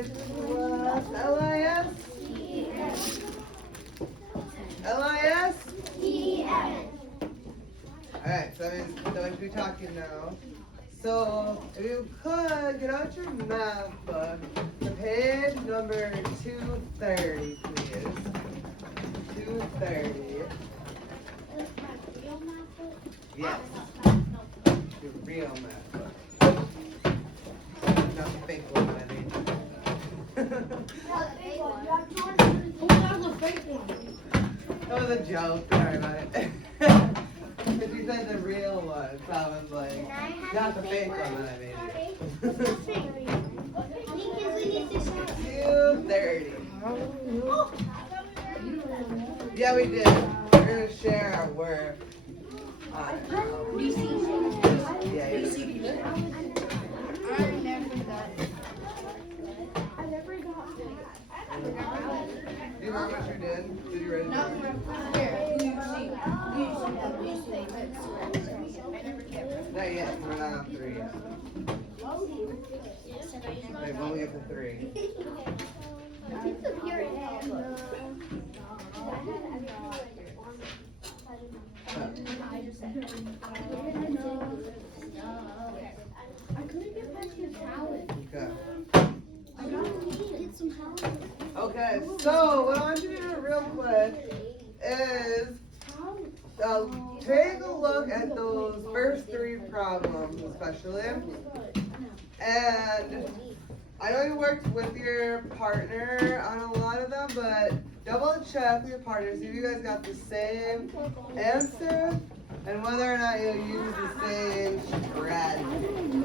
Alright, LIS? LIS? Alright, so that means we should be talking now. So, if you could, get out your math book to page number 230, please. 230. Yes. Your real math book. Not the fake one, I mean. That was a joke, sorry about it. Because you said the real one, so I was like, not the fake one, I mean. 230. Yeah, we did. We're going to share our work. Yeah, you did. Do you remember what you did? Did you write it down? Not yet. We're not on 3 yet. Wait, when we get to 3. Okay, so what I want you to do real quick is take a look at those first 3 problems especially. And I know you worked with your partner on a lot of them, but double check with your partner, see if you guys got the same answer and whether or not you'll use the same strategy.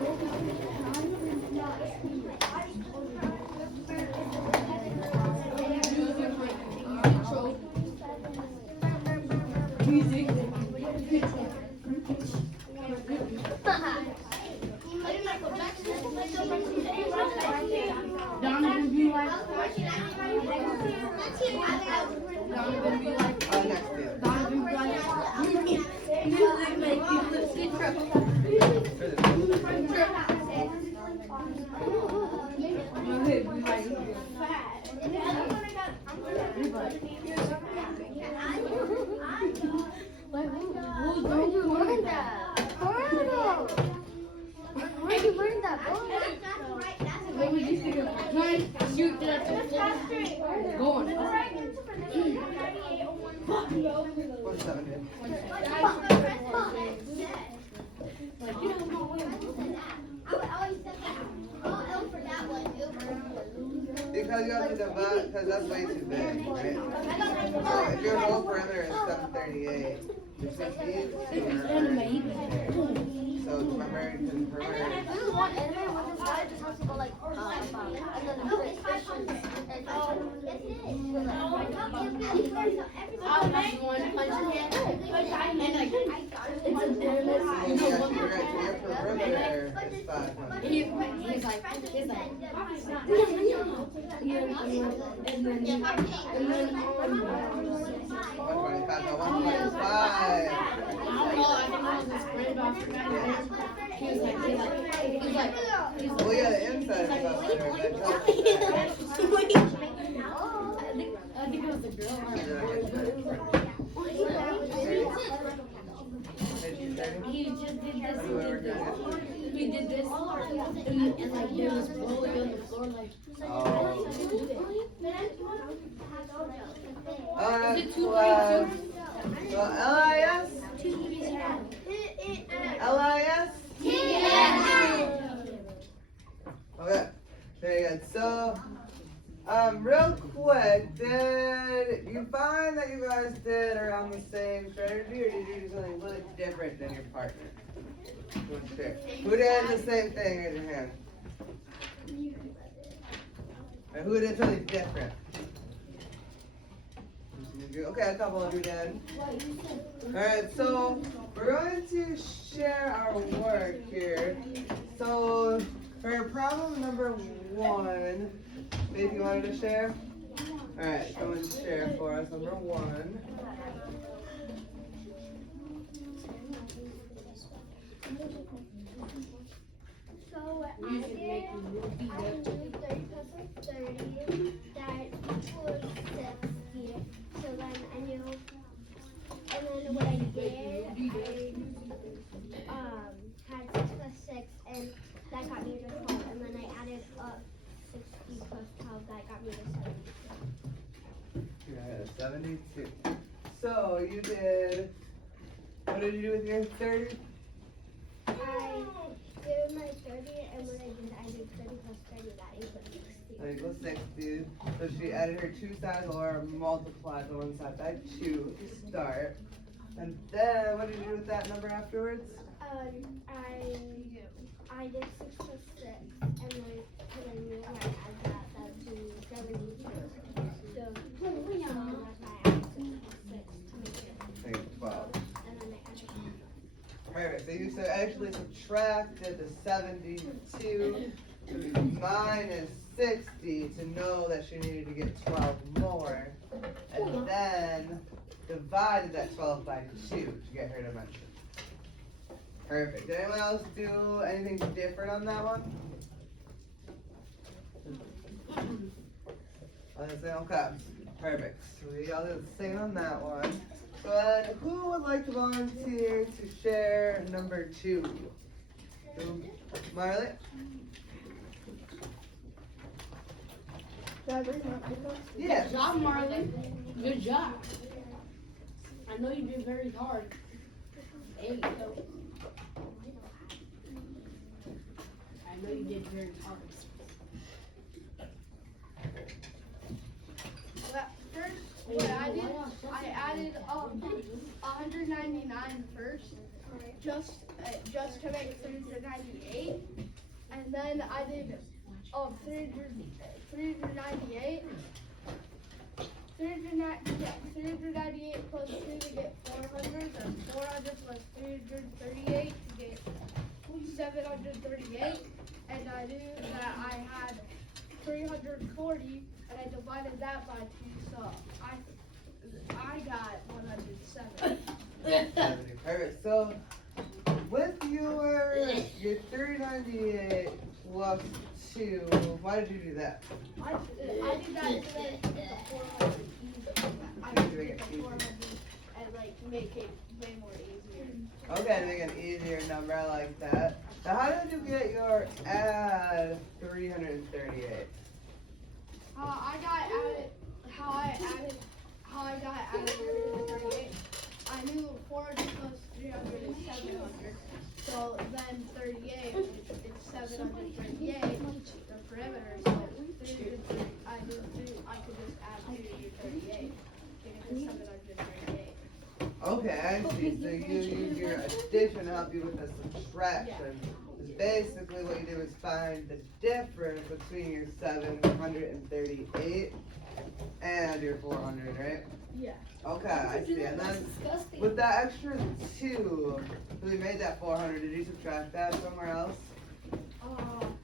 Because you have to divide, because that's way too big, right? So if your whole perimeter is 738, your 16, so remember, because perimeter. Well, yeah, the inside is about better. I think it was the girl. He just did this and did this. He did this and like there was rolling on the floor like. Alright, so LIS? LIS? Okay, very good. So, real quick, did you find that you guys did around the same strategy, or did you do something really different than your partner? Who did the same thing? Raise your hand. And who did something different? Okay, a couple of you did. Alright, so we're going to share our work here. So for problem number 1, if you wanted to share. Alright, someone share for us. Number 1. So I did 30 puzzles. 30, that equals 60. So then I knew, and then what I did, I had 6 plus 6, and that got me to 12, and then I added up 60 plus 12, that got me to 72. You're at 72. So you did, what did you do with your 30? I did my 30, and when I did 30 plus 30, that equals 60. That equals 60. So she added her two sides or multiplied the one side by 2 to start. And then what did you do with that number afterwards? I did 6 plus 6, and then I knew I add that would be 72. So that's why I added 6 plus 6 to make it. Make it 12. And then I added Perfect. So you actually subtracted the 72 to be minus 60 to know that she needed to get 12 more. And then divided that 12 by 2 to get her dimension. Perfect. Did anyone else do anything different on that one? Okay. Perfect. So we all did the same on that one. So then, who would like to volunteer to share number 2? Marley? Yeah. Good job, Marlon. Good job. I know you did very hard. There you go. I know you did very hard. Well, first, what I did, I added 199 first, just to make 398, and then I did 398. 398 plus 2 to get 400, or 400 plus 338 to get 738, and I knew that I had 340, and I divided that by 2, so I got 107. 70. Perfect. So with your 398 plus 2, why did you do that? I did that to make the 400 easier. I To did make it the easier. 400 and make it way more easier. Okay, to make an easier number, I like that. Now, how did you get your add 338? How I got added 338. I knew 400 plus 300 is 700. So then 38, it's 738, the perimeter. So 330, I could just add 338, get it to 738. Okay, I see. So you use your addition to help you with the subtraction. Because basically what you did was find the difference between your 738 and your 400, right? Yeah. Okay, I see. And then with that extra 2, so we made that 400, did you subtract that somewhere else? No.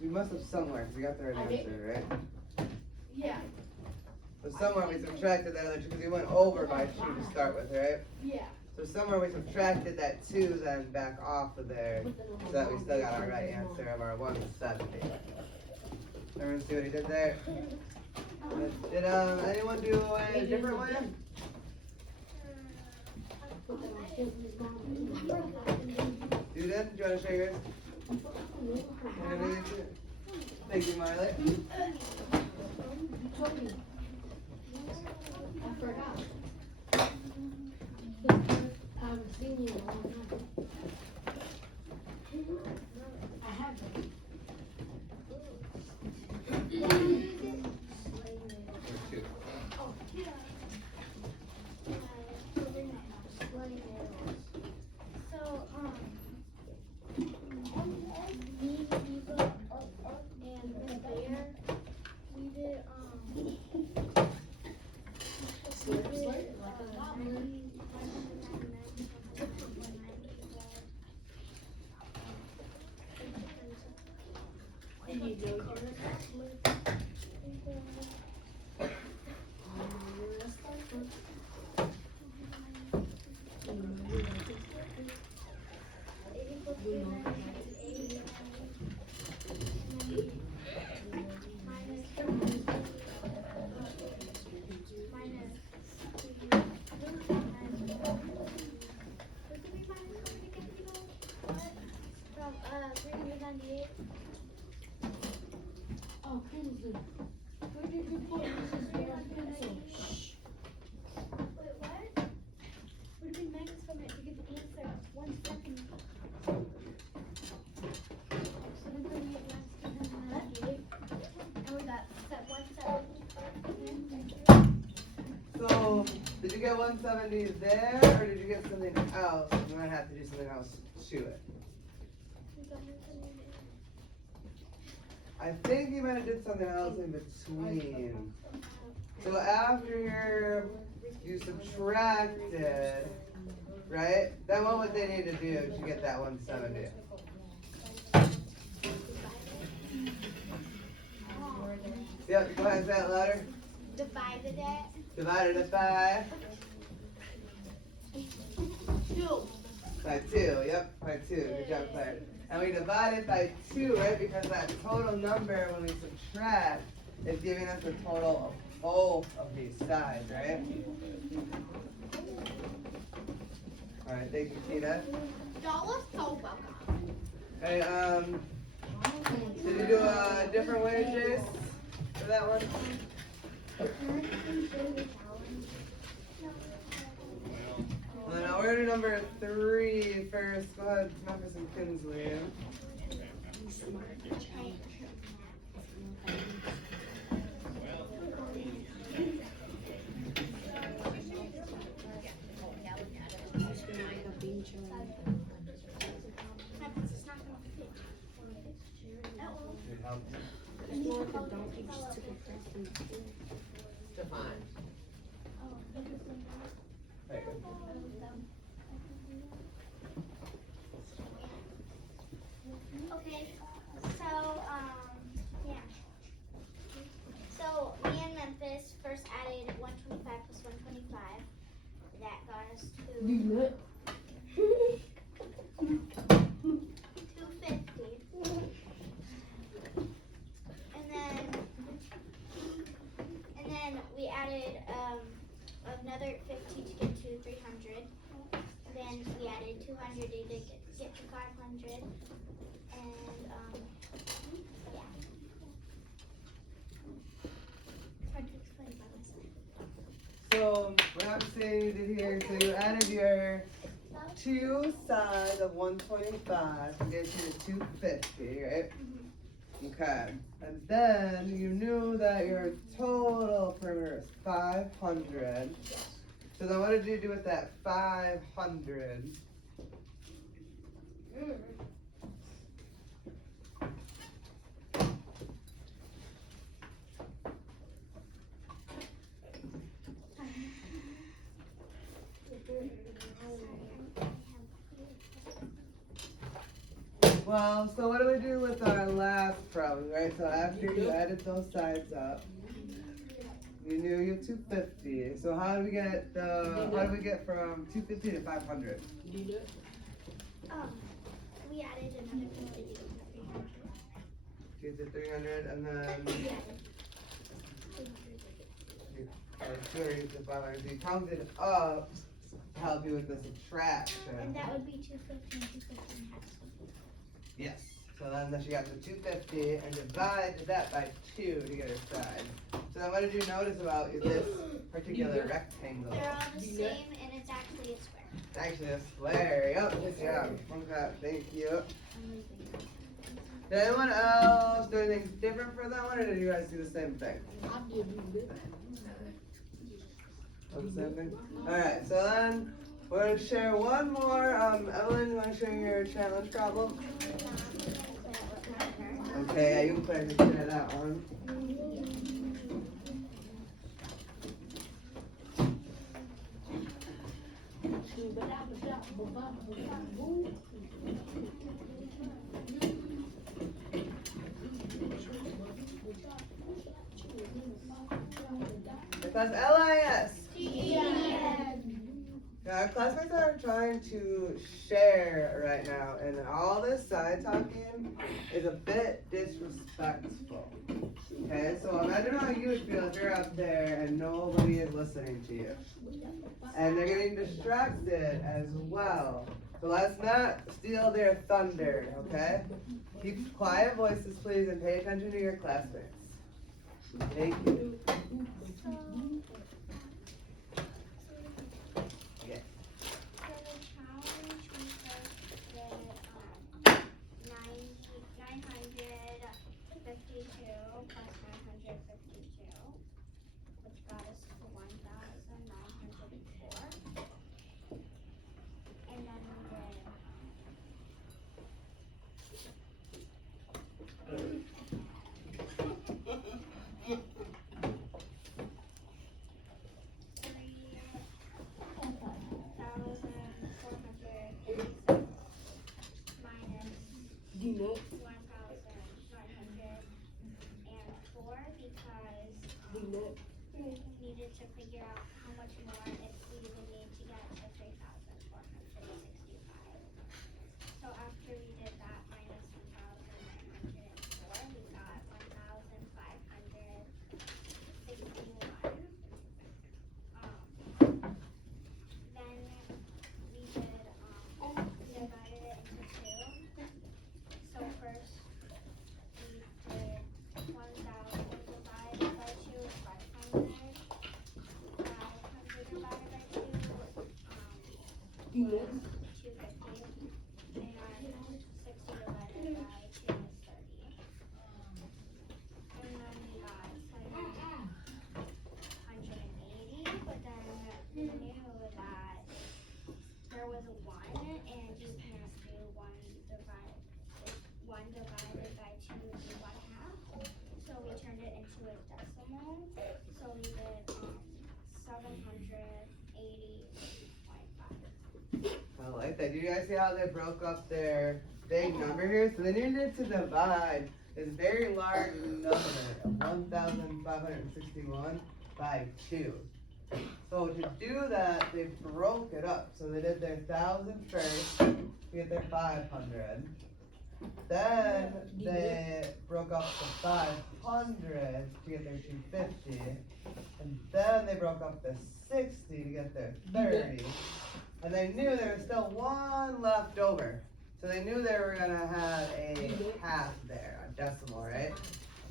We must have somewhere, because we got the right answer, right? Yeah. So somewhere we subtracted that other 2, because we went over by 2 to start with, right? Yeah. So somewhere we subtracted that 2 then back off of there, so that we still got our right answer of our 170. Everyone see what he did there? Did anyone do a different one? You did? Do you want to share yours? Thank you, Marley. I forgot. I haven't seen you in a long time. I haven't. So, me, Eva, and the bear, we did, Like a goblin. Did you do yours? From 398. Oh, Kinsley. Where did you put Mrs. Bear's pencil? Wait, what? Would have been minus from it to get the answer. 1 second. 738 minus 398. And we got 170. So, did you get 170 there, or did you get something else? You might have to do something else to it. We got 170. I think you might have did something else in between. So after you subtracted, right? Then what they need to do to get that 170? Yep, go ahead and say it louder. Divided it. Divided it by 2. By 2, yep, by 2. Good job, Claire. And we divide it by 2, right? Because that total number, when we subtract, is giving us the total of both of these sides, right? Alright, thank you, Tina. Y'all are so welcome. Hey, did you do a different way, Jace, for that one? Well, now we're to number 3 first. Go ahead, Memphis and Kinsley. Define. Very good. Okay, so, yeah. So, me and Memphis first added 125 plus 125. That got us to 250. And then we added another 50 to get to 300. Then we added 200 to get to 500. And yeah. It's hard to explain by myself. So, what I'm saying you did here, so you added your 2 sides of 125 to get you to 250, right? Okay. And then you knew that your total perimeter is 500. So then what did you do with that 500? Well, so what do we do with our last problem, right? So after you added those sides up, you knew you had 250. So how do we get from 250 to 500? We added another 50 to 300. Get to 300 and then We added 200. 200 to 500. So you counted up to help you with the subtraction. And that would be 250 and 250 and half. Yes. So then she got the 250 and divided that by 2 to get her side. So then what did you notice about this particular rectangle? They're all the same and it's actually a square. It's actually a square. Yep, good job. Okay, thank you. Did anyone else do anything different for that one, or did you guys do the same thing? Oh, the same thing? Alright, so then we're going to share one more. Evelyn, you want to share your challenge problem? Okay, yeah, you can put it share that one. That's LIS. Yeah. Go Now, classmates are trying to share right now, and all this side talking is a bit disrespectful. Okay, so imagine how you would feel if you're up there and nobody is listening to you. And they're getting distracted as well. So let's not steal their thunder, okay? Keep quiet voices, please, and pay attention to your classmates. Thank you. For the challenge, we first did 952 plus 952, which got us to 1,904. And then we did 3,456 minus 1,104 because we needed to figure out how much more if we would need to get to 3,465. So after we did that minus 1,904, we got 1,561. Then we did divided it into two. So first we did 1,000 divided by 2 is 500. 500 divided by 2 was 250. And 60 divided by 2 is 30. And then we got 780, but then we knew that there was a 1 and you can't do 1 divided by 2 would be 1/2. So we turned it into a decimal. So we did 780.5. I like that. Do you guys see how they broke up their big number here? So they needed to divide this very large number of 1,561 by 2. So to do that, they broke it up. So they did their 1,000 first to get their 500. Then they broke up the 500 to get their 250. And then they broke up the 60 to get their 30. And they knew there was still 1 left over. So they knew they were gonna have a half there, a decimal, right?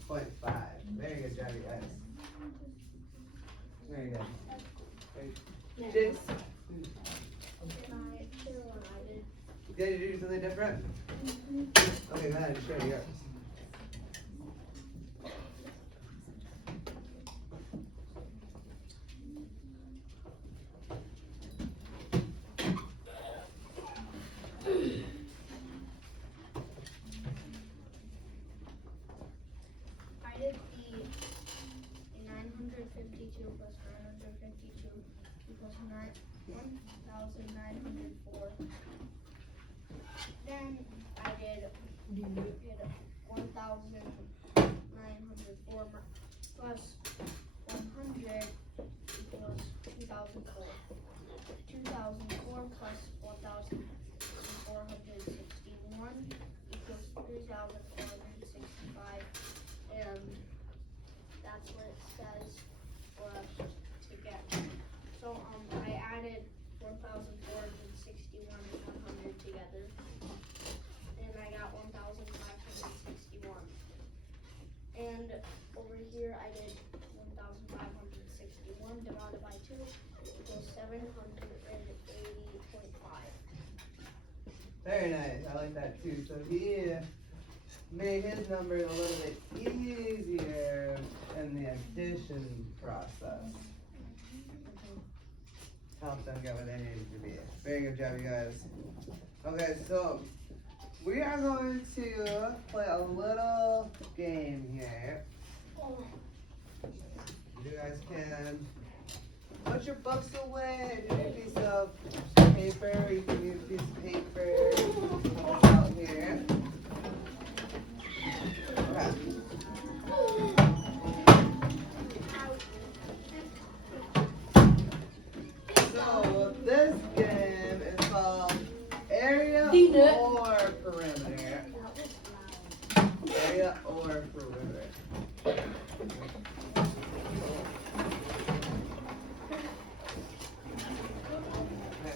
0.5. Very good job, you guys. Very good. Jace, did you do something different? Okay, go ahead, share yours. I did the 952 plus 952 equals 1,904. Then I did 1,904 plus 100 equals 2,004. 2,004 plus 1,461 equals 3,465. And that's what it says for us to get. So I added 4,461 and 100 together, and I got 1,561. And over here I did 1,561 divided by 2 equals 780.5. Very nice. I like that too. So he made his numbers a little bit easier in the addition process. Help them get where they needed to be. Very good job, you guys. Okay, so we are going to play a little game here. You guys can put your books away. Do a piece of paper. You can use a piece of paper. Out here. Okay. So this area or perimeter. Okay,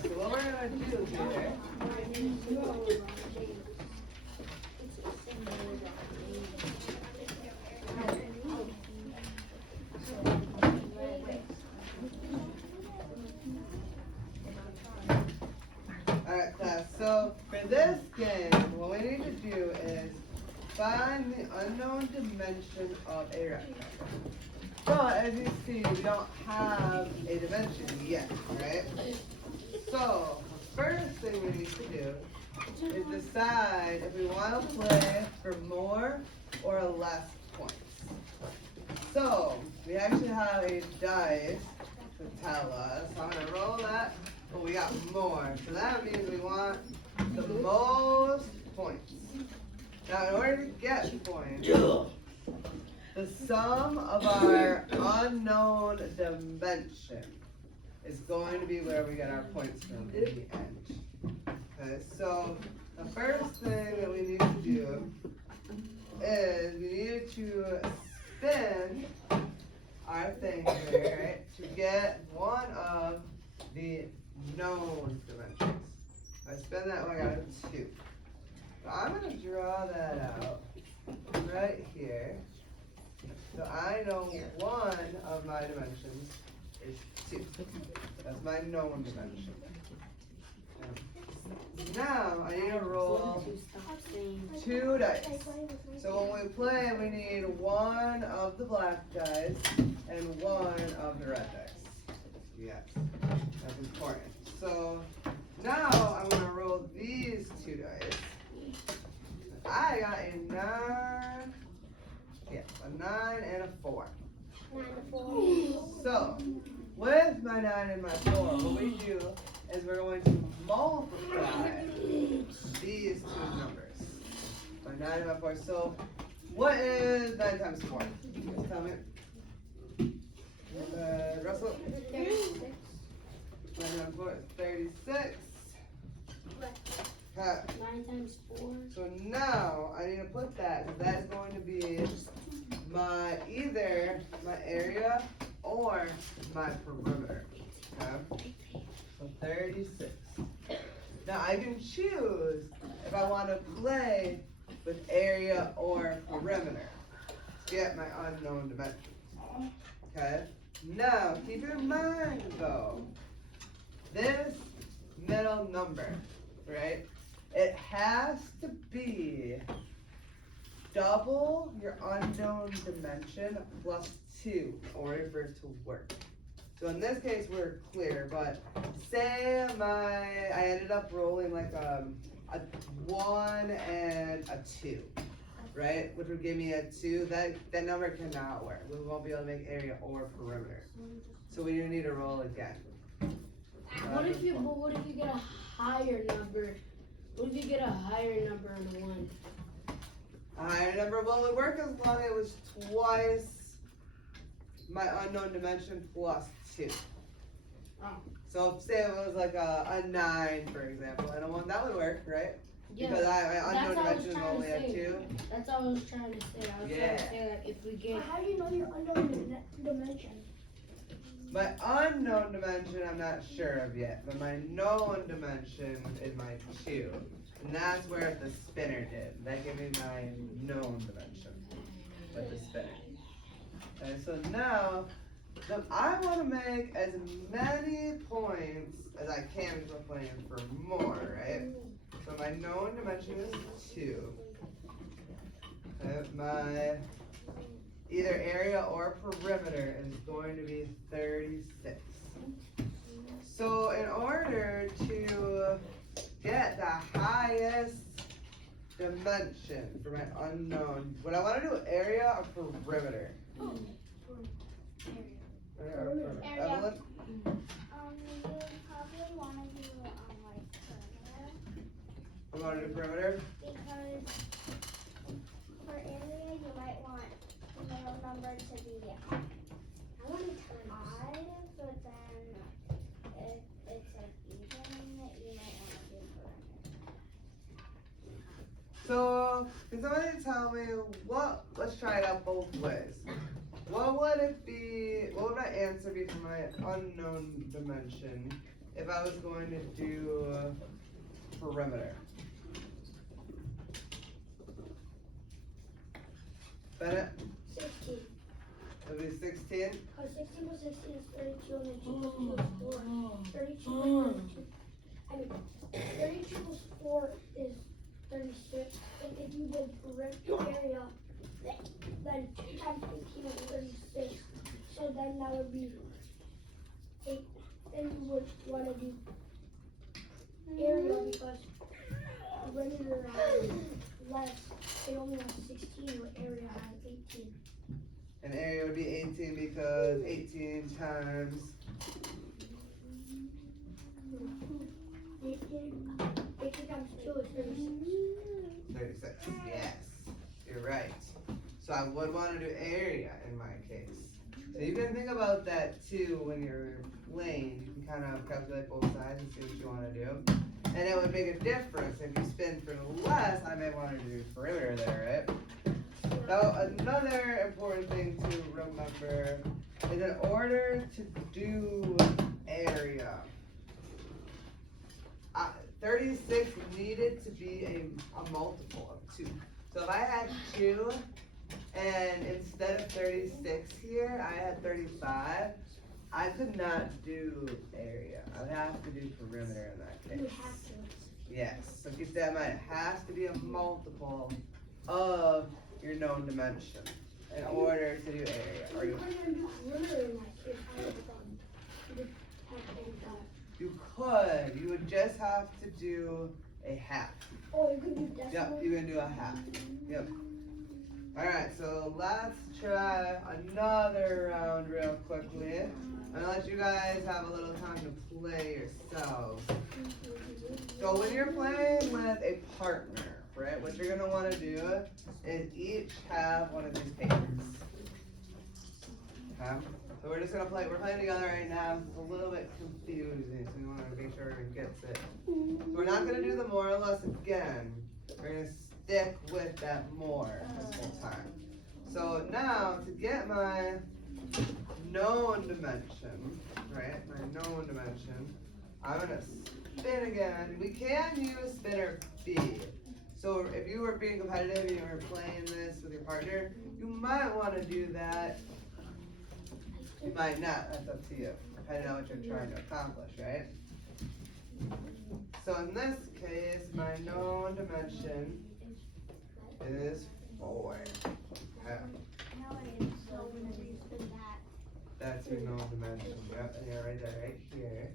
so what we're gonna do here, alright class, so for this game, what we need to do is find the unknown dimension of a rectangle. But as you see, we don't have a dimension yet, right? So, the first thing we need to do is decide if we want to play for more or less points. So, we actually have a dice to tell us. So I'm going to roll that, but we got more. So that means we want the most points. Now, in order to get points, the sum of our unknown dimension is going to be where we get our points from in the end. Okay, so the first thing that we need to do is we need to spin our thing here, right, to get one of the known dimensions. I spin that one, I got a 2. So I'm going to draw that out right here. So I know one of my dimensions is 2. That's my known dimension. Now I need to roll 2 dice. So when we play, we need one of the black dice and one of the red dice. Yes, that's important. So now I'm gonna roll these 2 dice. I got a 9. Yeah, a 9 and a 4. 9 to 4. So, with my 9 and my 4, what we do is we're going to multiply these 2 numbers. My 9 and my 4. So, what is 9 times 4? Just tell me. Russell? 36. 9 times 4 is 36. Okay. 9 times 4. So now I need to put that. That's going to be my either my area or my perimeter. Okay? So 36. Now I can choose if I want to play with area or perimeter to get my unknown dimensions. Okay? Now keep in mind though, this middle number, right? It has to be double your unknown dimension plus 2 in order for it to work. So in this case, we're clear, but say I ended up rolling like a 1 and a 2, right? Which would give me a 2. That number cannot work. We won't be able to make area or perimeter. So we do need to roll again. What if you get a higher number? What if you get a higher number on the 1? A higher number, well, it would work as long as it was twice my unknown dimension plus 2. Oh. So say it was like a 9, for example, and a 1, that would work, right? Yeah, Because my unknown that's what I was dimension is trying to only a say. 2. That's all I was trying to say. I was trying to say that if we get How do you know your unknown dimension? My unknown dimension, I'm not sure of yet, but my known dimension is my 2. And that's where the spinner did. That gave me my known dimension with the spinner. Okay, so now, I want to make as many points as I can because I'm playing for more, right? So my known dimension is 2. Okay, my either area or perimeter is going to be 36. So in order to get the highest dimension for my unknown, what I want to do, area or perimeter? Area or perimeter? Area. Evelyn? You probably want to do like perimeter, I'm going to do perimeter. because for area you might want the middle number to be odd, but then if it's like even, you might want to do perimeter. So, can somebody tell me let's try it out both ways. What would my answer be for my unknown dimension if I was going to do perimeter? Bennett? 16. It'll be 16? Because 16 plus 16 is 32, and then 2 plus 2 is 4. 32 plus 32. I mean, 32 plus 4 is 36. And if you did area, then 2 times 18 is 36. So then that would be 8. Then you would want to do area because perimeter has less. It only has 16, but area has 18. And area would be 18 because 18 times 18 times 2 is 36. 36. Yes, you're right. So I would want to do area in my case. So you can think about that too when you're playing. You can kind of calculate both sides and see what you want to do. And it would make a difference if you spin for less. I may want to do perimeter there, right? Now another important thing to remember is in order to do area, 36 needed to be a multiple of 2. So if I had 2 and instead of 36 here I had 35, I could not do area. I would have to do perimeter in that case. You have to. Yes, so keep that in mind. It has to be a multiple of your known dimension in order to do area. Or you couldn't even do perimeter in that case. I would have done. You just have to do that. You could. You would just have to do a half. Oh, you could do decimal. Yep, you can do a half. Yep. Alright, so let's try another round real quickly. I'm gonna let you guys have a little time to play yourselves. So when you're playing with a partner, right, what you're gonna wanna do is each have one of these papers. Okay? So we're just gonna play, we're playing together right now. It's a little bit confusing, so we wanna make sure everyone gets it. So we're not gonna do the more or less again. We're gonna stick with that more this whole time. So now, to get my known dimension, right, my known dimension, I'm gonna spin again. We can use spinner B. So if you were being competitive and you were playing this with your partner, you might want to do that. You might not, that's up to you, depending on what you're trying to accomplish, right? So in this case, my known dimension is 4. Okay. So whenever you spin that, That's your known dimension. Yep, and you're right there, right here.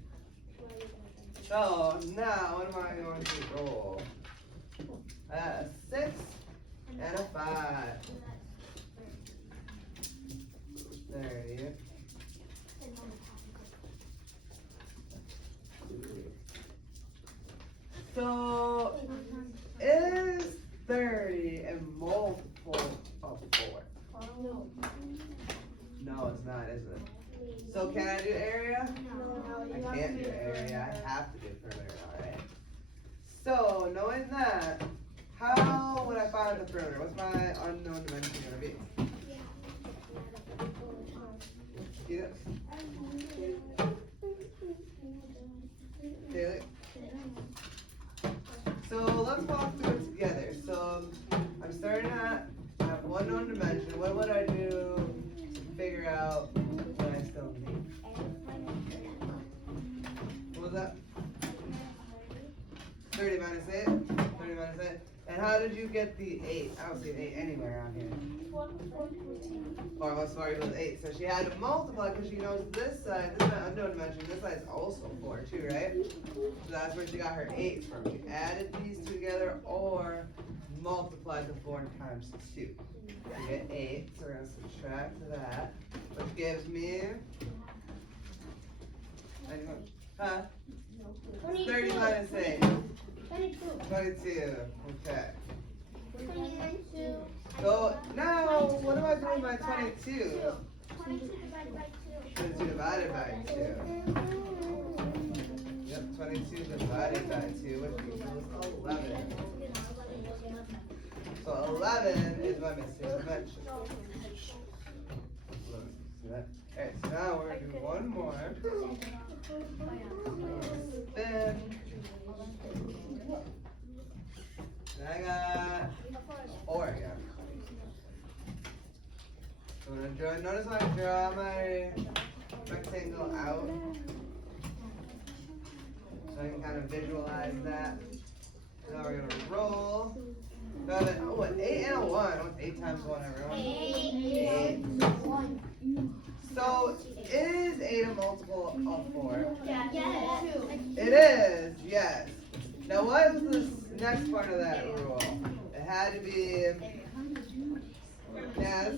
So now, what am I going to roll? A 6 and a 5. 30. So is 30 a multiple of 4? No. No, it's not, is it? So can I do area? I can't do area. I have to do perimeter, alright? So, knowing that, how would I find the perimeter? What's my unknown dimension gonna be? Get it? Kaylee? So let's walk through it together. So I'm starting at, I have one known dimension. What would I do to figure out what I still need? What was that? 30 minus 8? 30 minus 8. And how did you get the 8? I don't see an 8 anywhere on here. 4 plus 4 equals 8. So she had to multiply because she knows this side, this is my unknown dimension, this side is also 4 too, right? So that's where she got her 8 from. She added these two together or multiplied the 4 times 2. You get 8, so we're going to subtract that, which gives me, huh? 30 minus 8. 22, okay. So now, what do I do with my 22? 22 divided by 2. 22 divided by 2. Yep, 22 divided by 2, which equals 11. So 11 is my missing dimension. See that? Alright, so now we're gonna do one more. Spin. And I got 4 again. So I'm gonna draw, notice when I draw my rectangle out, so I can kind of visualize that. Now we're gonna roll. Got it. Oh, an 8 and a 1. What's 8 times 1, everyone? 8. So, is 8 a multiple of 4? Yes. It is, yes. Now, what was the next part of that rule? It had to be, yes.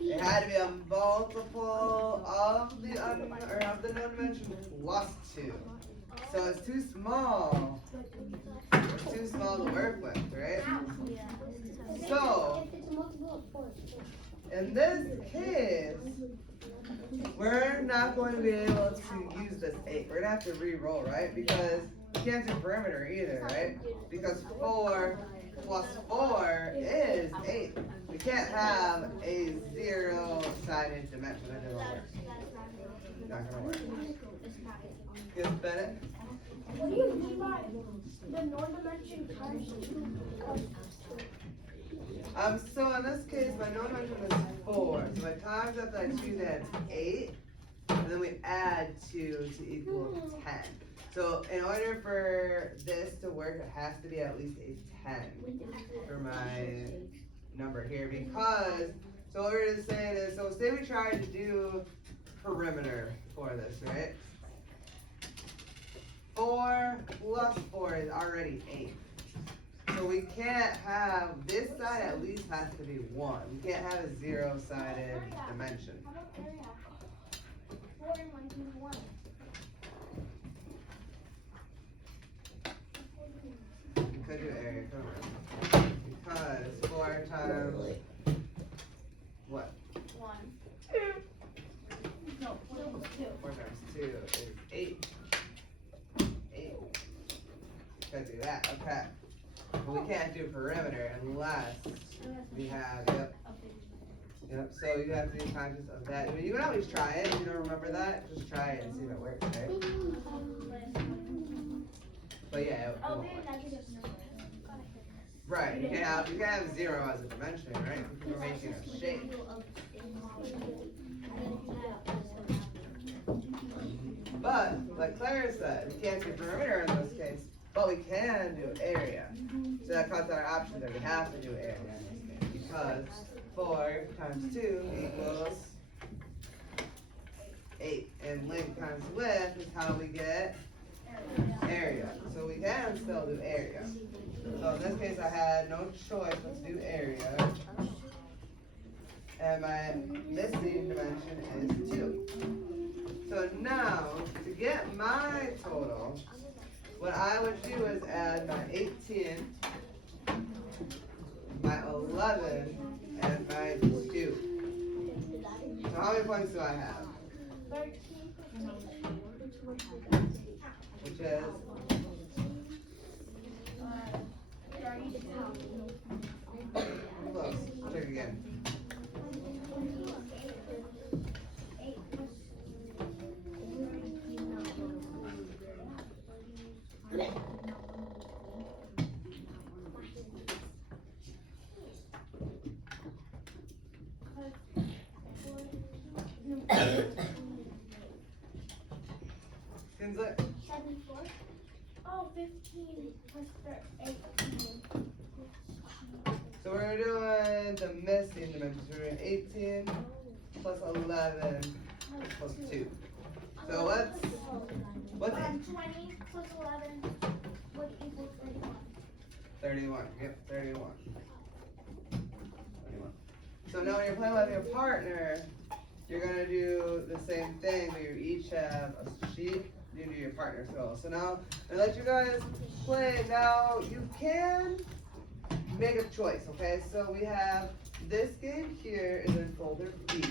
It had to be a multiple of the of the known dimension plus 2. So it's too small. It's too small to work with, right? So in this case, we're not going to be able to use this 8. We're gonna have to re-roll, right? Because you can't do perimeter either, right? Because 4 plus 4 is 8. We can't have a 0-sided dimension. That doesn't work. Not gonna work. Yes, Bennett? What do you mean by the known dimension times 2 plus 2? So in this case, my known dimension is 4. So my times up by 2, that's 8. And then we add 2 to equal 10. So in order for this to work, it has to be at least a 10 for my number here. Because, so what we're just saying is, so say we tried to do perimeter for this, right? 4 plus 4 is already 8. So we can't have, this side at least has to be 1. We can't have a 0-sided dimension. How about area? 4 and 1 is 1. We could do area, couldn't we? Because 4 times, what? 1. 4 times 2 is 8. 8. Could do that, okay. But we can't do perimeter unless we have, yep, so you have to be conscious of that. I mean, you can always try it. If you don't remember that, just try it and see if it works, right? But yeah, it won't work. Right, you can't have 0 as a dimension, right? Because we're making a shape. But, like Claire said, we can't do perimeter in this case, but we can do area. So that cuts our options there. We have to do area in this case because 4 times 2 equals 8. And length times width is how we get area. So we can still do area. So in this case I had no choice but to do area. And my missing dimension is 2. So now, to get my total, what I would do is add my 18, my 11, and my 2. So how many points do I have? 13. Which is? Close. Check again. Seems like 74. Oh, 15 plus 18. so we're doing the missing dimensions. We're doing 18 plus 11 plus 2. So what's 20 plus 11 would equal 31. 31? Yep, 31. 31. So now when you're playing with your partner, you're gonna do the same thing, but you each have a sheet. You do your partner's goal. So now I let you guys play. Now you can make a choice, okay? So we have this game here is in folder B.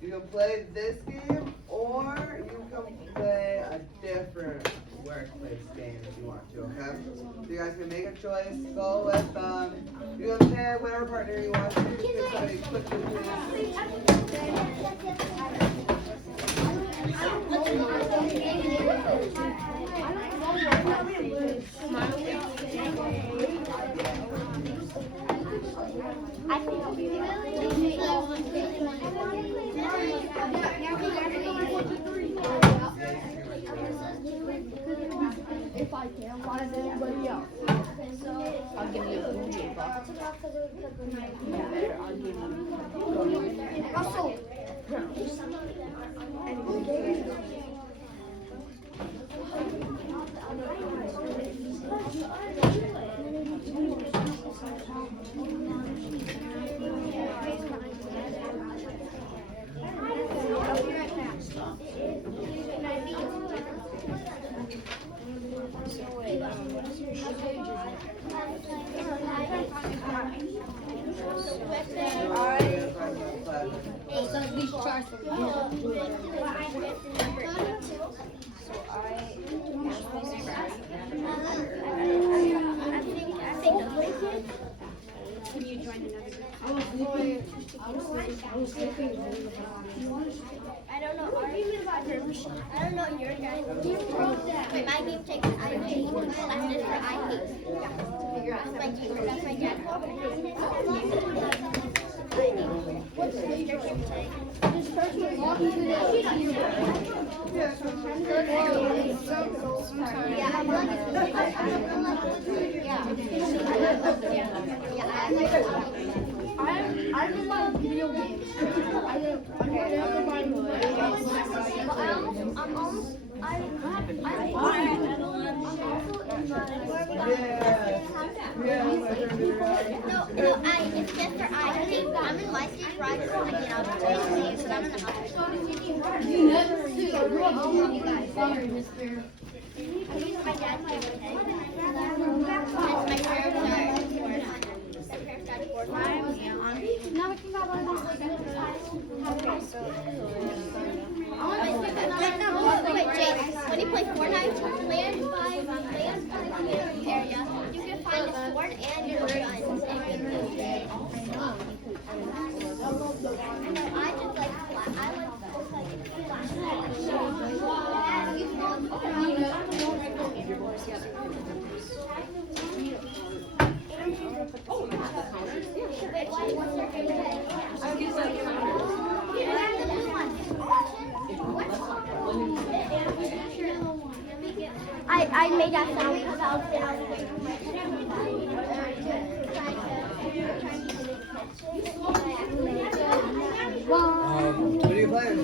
You can play this game, or you can play a different workplace game if you want to, okay? So you guys can make a choice, go with, you can pick whatever partner you want to, you can somebody quickly please. I If I can find anybody else. I'll give you a bougie box. I'll give you. Russell. Can you join another group? I don't know. I don't know your guys. Wait, my game takes IT classes for IT. That's my team. That's my dad. What's your game take? I just love video games. No, it's just for IT. I'm in my stage where I just want to get out of the games, but I'm in the house. You never see a real guys. Sorry, mister. It's my dad's favorite thing. It's my parents are board. My parents are board. Now we can go on Wait, Jake, when you play Fortnite, land by area, you can find a sword and your guns. I just like I made that sound because I was What are you playing?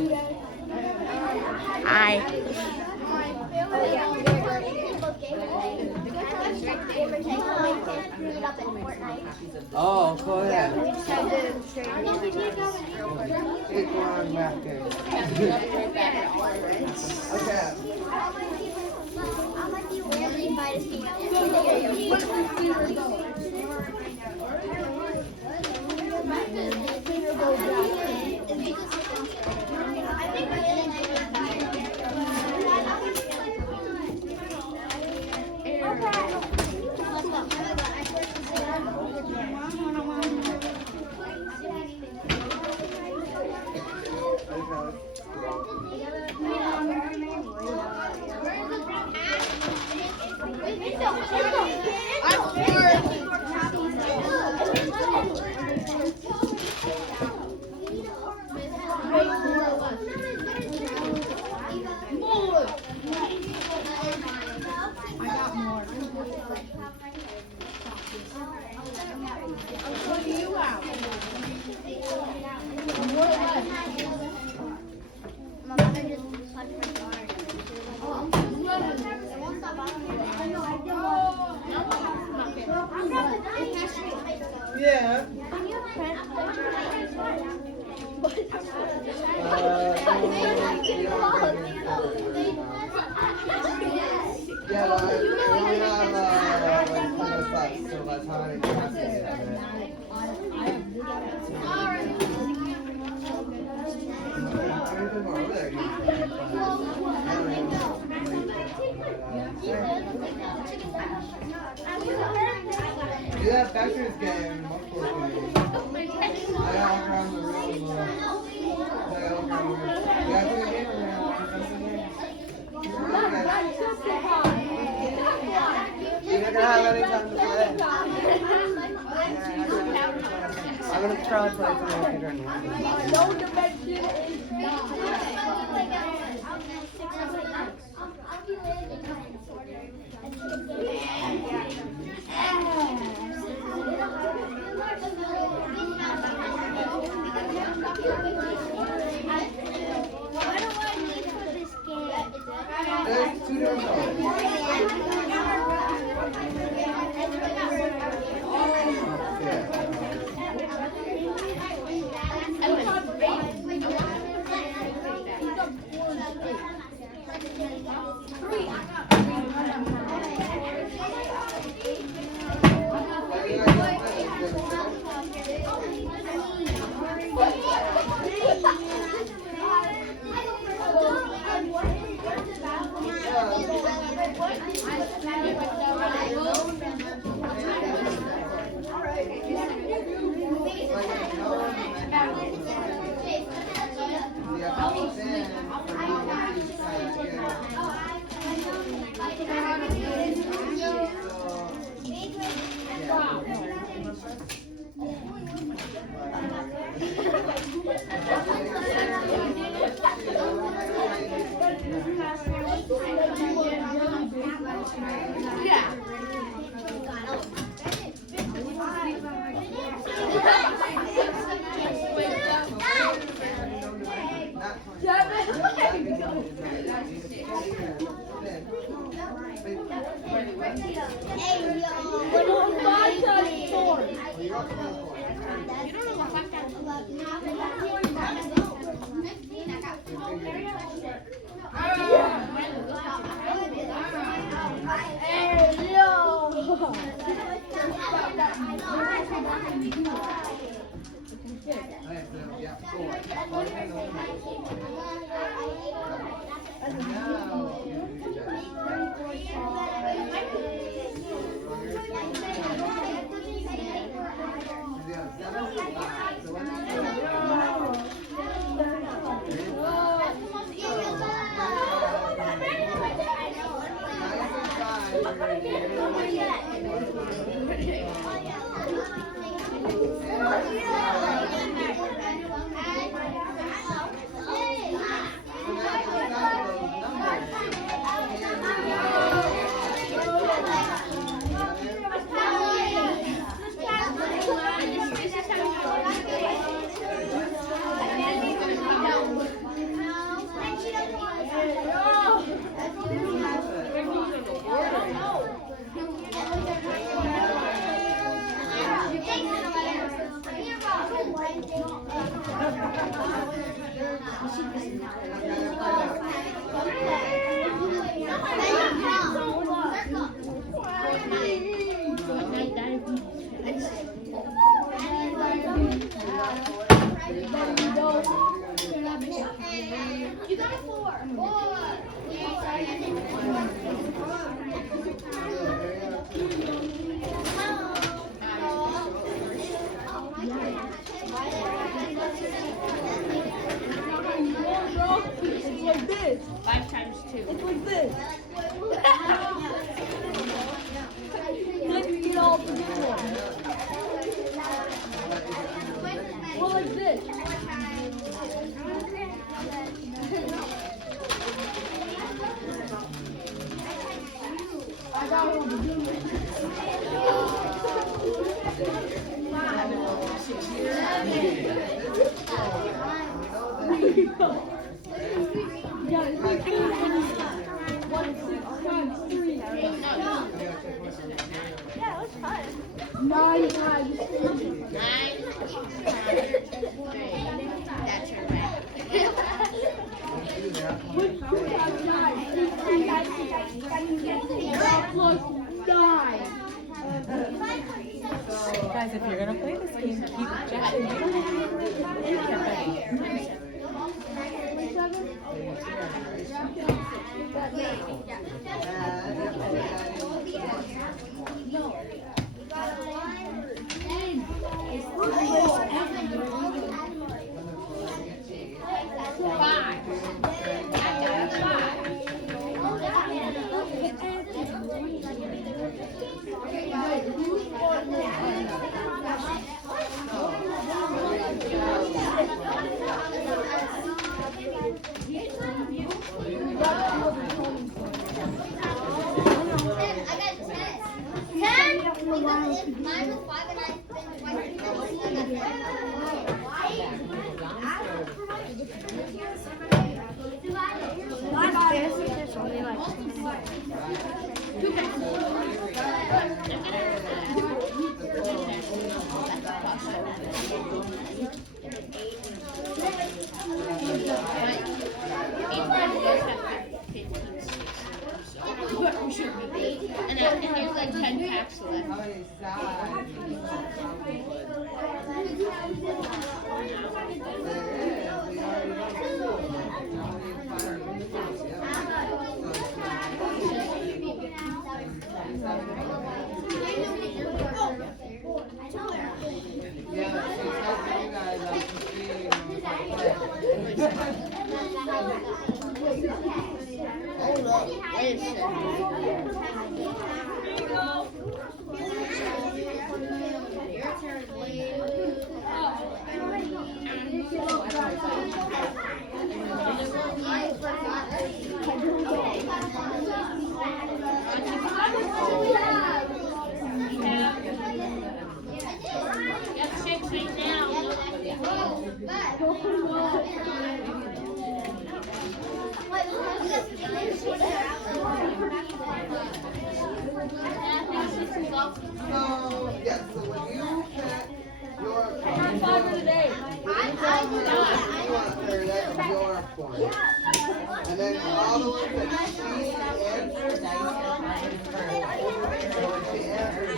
Oh, go ahead. Take one back there. Okay. I'm like you rarely invite us Yeah. Yeah, well, we have like 100 bucks, so by the time I get Do that backwards game. Multiple games. I gotta walk around the room. I gotta walk around the room. You guys play a game or not? You're not gonna have any time to play. I'm gonna try to play some more right now. No dimension is What do I need for this game? There's two different colors. You got a 4. It's like this. 5 times 2. It's like this. Like you get all together. Well, like this. I got one to do Yeah, it's like 1, 6 times 3. Yeah, it was fun. 9 times That's your right. Put 2 times 9. 3 plus 9. Guys, if you're gonna play this game, keep checking. You don't have to No. You got a 1. Mine was 5 and I've been twice before, so And there's like 10 packs left. How many sides? There is. We already know. Yeah, she said you guys like to see. Wait a second. So, yes, so when you pick your that's your point. And then all the ones that she answered, so when she answers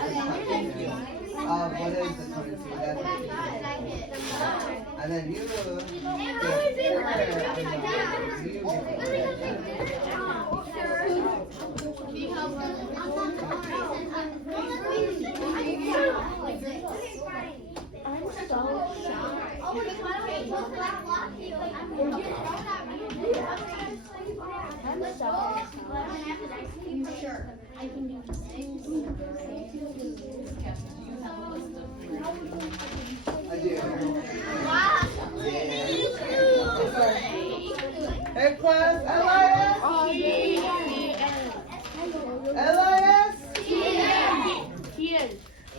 what is the 22? That's and then you get her, I do. Hey class, LIS?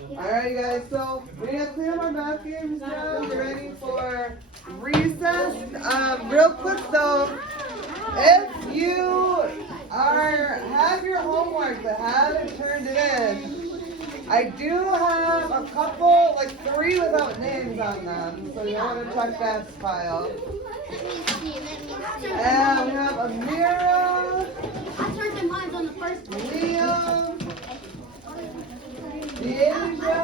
Alright you guys, so we're gonna clear our bathrooms now. We're ready for recess. Real quick though, if you have your homework but haven't turned it in, I do have a couple, like 3 without names on them, so you want to check that file. And we have Amira, I turned in mine on the first Liam, Deasia,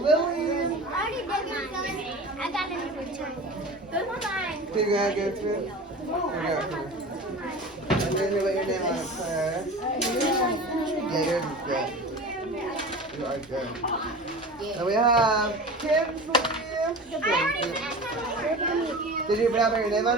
Lily. I got it in return. Those are mine. So you gotta go through? Okay. And then you put your name on it first. Yeah, yours is good. You are good. So we have Kinsley. Did you put your name on it?